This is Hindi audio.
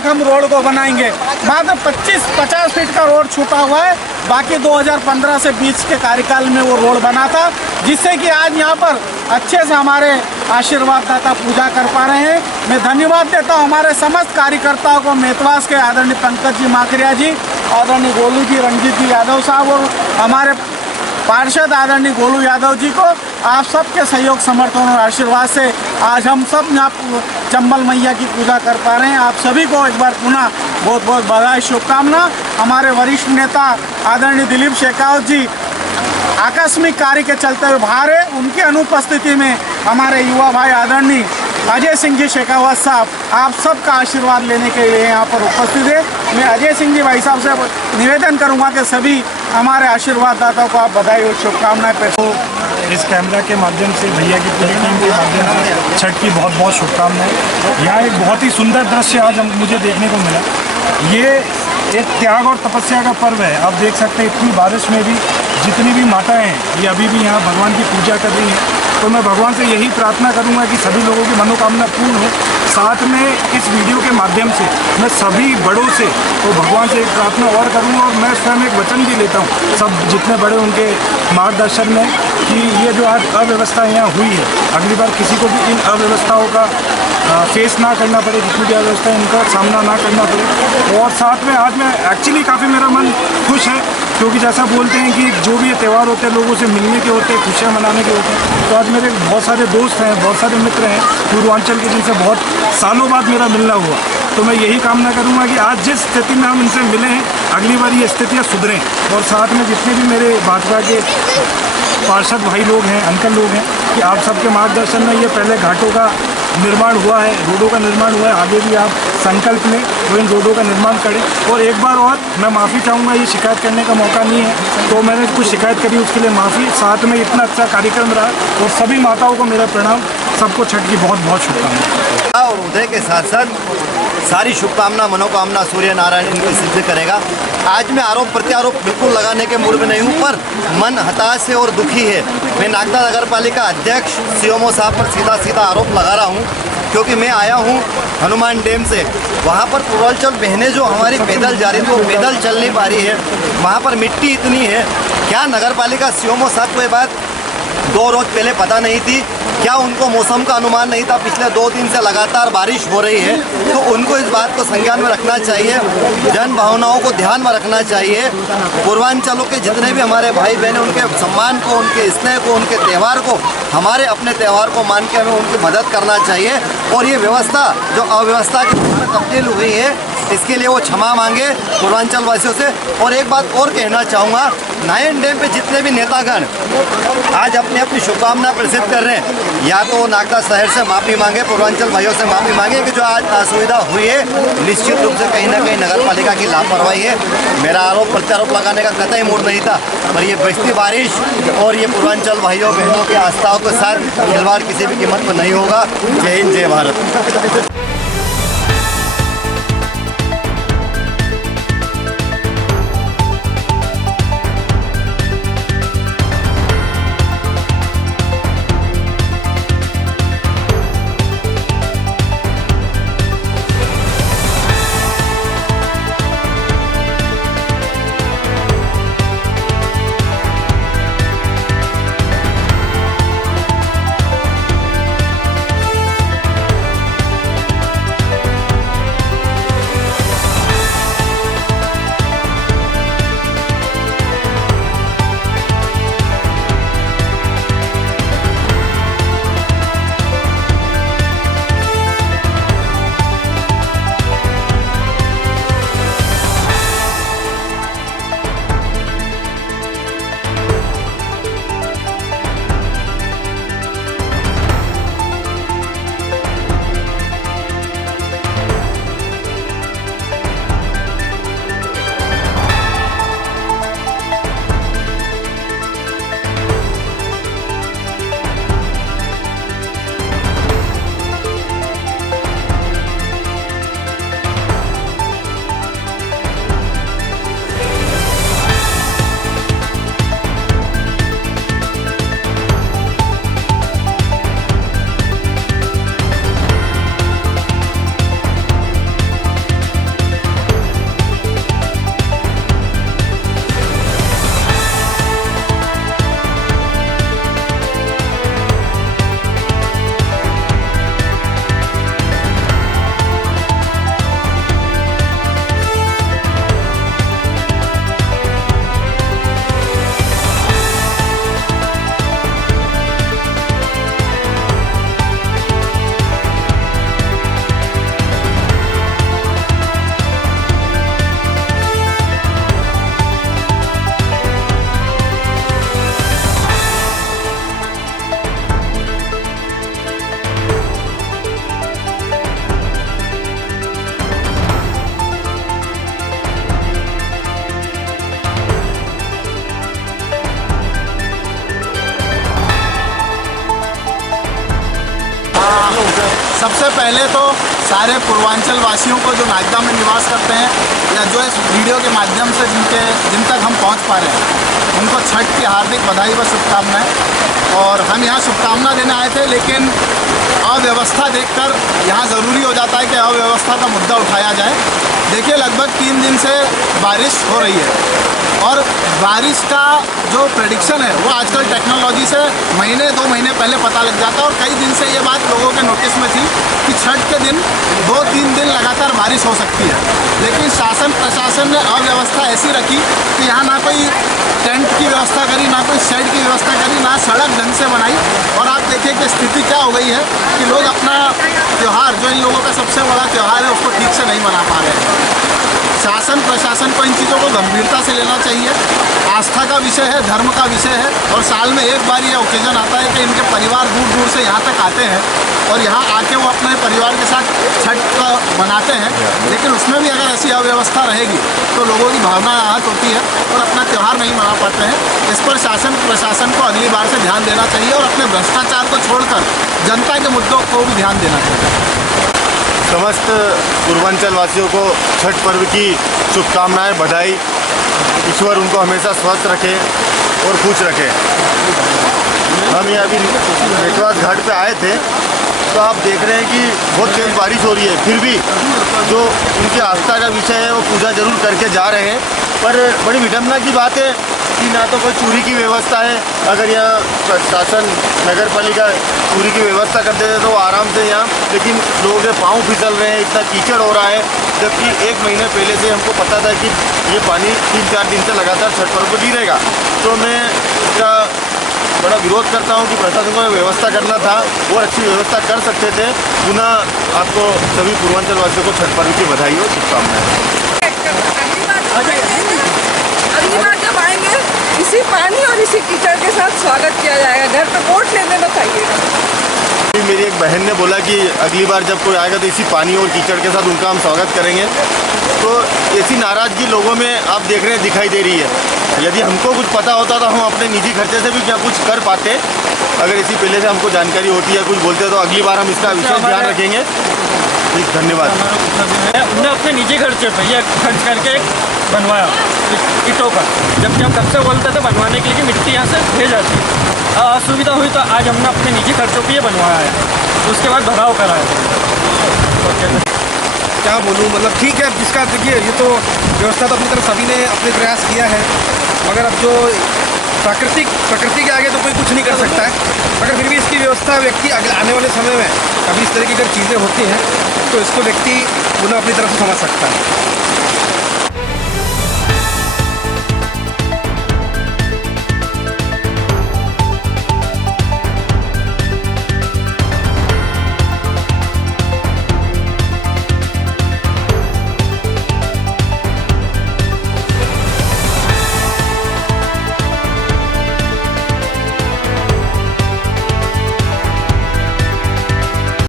तक हम रोड को बनाएंगे। मात्र 25-50 फीट का रोड छूटा हुआ है, बाकी 2015 से 20 के कार्यकाल में वो रोड बना था, जिससे कि आज यहाँ पर अच्छे से हमारे आशीर्वाद दाता पूजा कर पा रहे हैं। मैं धन्यवाद देता हूँ हमारे समस्त कार्यकर्ताओं को, मेतवास के आदरणीय पंकज जी माकरिया जी, आदरणीय गोलू जी, रंजीत जी यादव साहब और हमारे पार्षद आदरणीय गोलू यादव जी को। आप सबके सहयोग, समर्थन और आशीर्वाद से आज हम सब यहाँ चंबल मैया की पूजा कर पा रहे हैं। आप सभी को एक बार पुनः बहुत बहुत बधाई, शुभकामना। हमारे वरिष्ठ नेता आदरणीय दिलीप शेखावत जी आकस्मिक कार्य के चलते हुए बाहर है, उनकी अनुपस्थिति में हमारे युवा भाई आदरणीय अजय सिंह जी शेखावत साहब आप सबका आशीर्वाद लेने के लिए यहाँ पर उपस्थित है। मैं अजय सिंह जी भाई साहब से निवेदन करूँगा कि सभी हमारे आशीर्वाद दाताओं को आप बधाई और शुभकामनाएं पेश। इस कैमरा के माध्यम से भैया की पूरी टीम के माध्यम से छठ की बहुत बहुत शुभकामनाएं। यहाँ एक बहुत ही सुंदर दृश्य आज मुझे देखने को मिला। ये एक त्याग और तपस्या का पर्व है। आप देख सकते हैं इतनी बारिश में भी जितनी भी माताएं हैं ये अभी भी यहाँ भगवान की पूजा कर रही हैं। तो मैं भगवान से यही प्रार्थना करूँगा कि सभी लोगों की मनोकामना पूर्ण हो। साथ में इस वीडियो के माध्यम से मैं सभी बड़ों से तो भगवान से एक प्रार्थना और करूँगा, और मैं स्वयं एक वचन भी लेता हूँ सब जितने बड़े उनके मार्गदर्शन में, कि ये जो आज अव्यवस्था यहाँ हुई है, अगली बार किसी को भी इन अव्यवस्थाओं का फेस ना करना पड़े, जितनी भी अव्यवस्था इनका सामना ना करना पड़े। और साथ में आज मैं एक्चुअली काफ़ी मेरा मन खुश है, क्योंकि जैसा बोलते हैं कि जो भी ये त्यौहार होते हैं लोगों से मिलने के होते हैं, खुशियाँ मनाने के होते हैं। तो आज मेरे बहुत सारे दोस्त हैं, बहुत सारे मित्र हैं पूर्वांचल के, जिनसे बहुत सालों बाद मेरा मिलना हुआ। तो मैं यही कामना करूँगा कि आज जिस स्थिति में हम इनसे मिले हैं, अगली बार ये स्थितियाँ सुधरें। और साथ में जितने भी मेरे भाजपा के पार्षद भाई लोग हैं, अंकल लोग हैं, कि आप सबके मार्गदर्शन में ये पहले घाटों का निर्माण हुआ है, रोडों का निर्माण हुआ है, आगे भी आप संकल्प लें वो इन रोडों का निर्माण करें। और एक बार और मैं माफ़ी चाहूँगा, ये शिकायत करने का मौका नहीं है, तो मैंने कुछ शिकायत करी उसके लिए माफ़ी। साथ में इतना अच्छा कार्यक्रम रहा, और सभी माताओं को मेरा प्रणाम, सबको छठ की बहुत बहुत शुभकामनाएं। और उदय के साथ साथ सारी शुभकामना मनोकामना सूर्य नारायण इनकी सिद्ध करेगा। आज मैं आरोप प्रत्यारोप बिल्कुल लगाने के मूड में नहीं हूँ, पर मन हताश है और दुखी है। मैं नागदा नगर पालिका अध्यक्ष सीएमओ साहब पर सीधा सीधा आरोप लगा रहा हूँ, क्योंकि मैं आया हूँ हनुमान डैम से। वहाँ पर पूर्वांचल बहनें जो हमारी पैदल जा रही थी, वो पैदल चल नहीं पा रही है। वहाँ पर मिट्टी इतनी है, क्या नगर पालिका सीएमओ साहब को ये बात 2 रोज पहले पता नहीं थी? क्या उनको मौसम का अनुमान नहीं था? पिछले 2 दिन से लगातार बारिश हो रही है, तो उनको इस बात को संज्ञान में रखना चाहिए, जन भावनाओं को ध्यान में रखना चाहिए। पूर्वांचलों के जितने भी हमारे भाई बहन हैं, उनके सम्मान को, उनके स्नेह को, उनके त्यौहार को, हमारे अपने त्यौहार को मान के हमें उनकी मदद करना चाहिए। और ये व्यवस्था जो अव्यवस्था के रूप में तब्दील हुई है, इसके लिए वो क्षमा मांगे पूर्वांचल वासियों से। और एक बात और कहना चाहूँगा, नारायण डैम पे जितने भी नेतागण आज अपनी अपनी शुभकामना प्रसिद्ध कर रहे हैं, या तो नागदा शहर से माफ़ी मांगे, पूर्वांचल भाइयों से माफ़ी मांगे कि जो आज असुविधा हुई है, निश्चित रूप से कहीं ना कहीं नगर पालिका की लापरवाही है। मेरा आरोप प्रत्यारोप लगाने का कतई मूड नहीं था, पर ये बरसती बारिश और ये पूर्वांचल भाइयों बहनों की आस्थाओं के साथ खिलवाड़ किसी भी कीमत पर नहीं होगा। जय हिंद, जय भारत। सबसे पहले तो सारे पूर्वांचल वासियों को जो नागदा में निवास करते हैं या जो इस वीडियो के माध्यम से जिन तक हम पहुंच पा रहे हैं उनको छठ की हार्दिक बधाई व शुभकामनाएं। और हम यहाँ शुभकामना देने आए थे, लेकिन अव्यवस्था देखकर यहाँ ज़रूरी हो जाता है कि अव्यवस्था का मुद्दा उठाया जाए। देखिए, लगभग 3 दिन से बारिश हो रही है और बारिश का जो प्रेडिक्शन है वो आजकल टेक्नोलॉजी से महीने 2 महीने पहले पता लग जाता है। और कई दिन से ये बात लोगों के नोटिस में थी कि छठ के दिन 2-3 दिन लगातार बारिश हो सकती है, लेकिन शासन प्रशासन ने अव्यवस्था ऐसी रखी कि यहाँ ना कोई टेंट की व्यवस्था करी, ना कोई शेड की व्यवस्था करी, ना सड़क ढंग से बनाई। और आप देखिए कि स्थिति क्या हो गई है कि लोग अपना त्यौहार, जो इन लोगों का सबसे बड़ा त्यौहार है, उसको ठीक से नहीं मना पा रहे हैं। शासन प्रशासन को इन चीज़ों को गंभीरता से लेना चाहिए। आस्था का विषय है, धर्म का विषय है, और साल में एक बार ये ओकेजन आता है कि इनके परिवार दूर दूर से यहाँ तक आते हैं और यहाँ आके वो अपने परिवार के साथ छठ मनाते हैं। लेकिन उसमें भी अगर ऐसी अव्यवस्था रहेगी तो लोगों की भावना आहत होती है और अपना त्यौहार नहीं मना पाते हैं। इस पर शासन प्रशासन को अगली बार से ध्यान देना चाहिए और अपने भ्रष्टाचार को छोड़कर जनता के मुद्दों को भी ध्यान देना चाहिए। समस्त पूर्वांचल वासियों को छठ पर्व की शुभकामनाएं, बधाई। ईश्वर उनको हमेशा स्वस्थ रखे और खुश रखे। हम ये अभी नेटवास घाट पे आए थे तो आप देख रहे हैं कि बहुत तेज़ बारिश हो रही है, फिर भी जो उनकी आस्था का विषय है वो पूजा जरूर करके जा रहे हैं। पर बड़ी विडम्बना की बात है कि ना तो कोई चूरी की व्यवस्था है। अगर यहाँ प्रशासन नगर पालिका चूरी की व्यवस्था कर देते तो वो आराम से यहाँ, लेकिन लोगों के पाँव फिसल रहे हैं, इतना कीचड़ हो रहा है। जबकि 1 महीने पहले से हमको पता था कि ये पानी 3-4 दिन से लगातार छठ पर्व पर गिरेगा। तो मैं इसका बड़ा विरोध करता हूँ कि प्रशासन को व्यवस्था करना था और अच्छी व्यवस्था कर सकते थे। पुनः आपको सभी पूर्वांचल वासियों को छठ पर्व की बधाई और शुभकामनाएं। अगली बार जब आएंगे इसी पानी और इसी कीचड़ के साथ स्वागत किया जाएगा। घर पे वोट लेने मत आइएगा। मेरी एक बहन ने बोला कि अगली बार जब कोई आएगा तो इसी पानी और कीचड़ के साथ उनका हम स्वागत करेंगे। तो ऐसी नाराज़गी लोगों में आप देख रहे हैं दिखाई दे रही है। यदि हमको कुछ पता होता तो हम अपने निजी खर्चे से भी क्या कुछ कर पाते। अगर इसी पहले से हमको जानकारी होती है, कुछ बोलते तो अगली बार हम इसका विशेष ध्यान रखेंगे। धन्यवाद। हमने अपने निजी खर्चे पे ये खर्च करके बनवाया ईंटों का, जबकि हम कब से बोलते थे बनवाने के लिए कि मिट्टी यहाँ से भेज जाती है। असुविधा हुई तो आज हमने अपने निजी खर्चों पे ये बनवाया है। उसके बाद भराव कराया। क्या बोलूँ, मतलब ठीक है, इसका देखिए ये तो व्यवस्था तो अपनी तरफ सभी ने अपने प्रयास किया है, मगर अब जो प्रकृति के आगे तो कोई कुछ नहीं कर सकता है। मगर फिर भी इसकी व्यवस्था व्यक्ति आने वाले समय में कभी इस तरह की अगर चीज़ें होती हैं तो इसको व्यक्ति पुनः अपनी तरफ से समझ सकता है।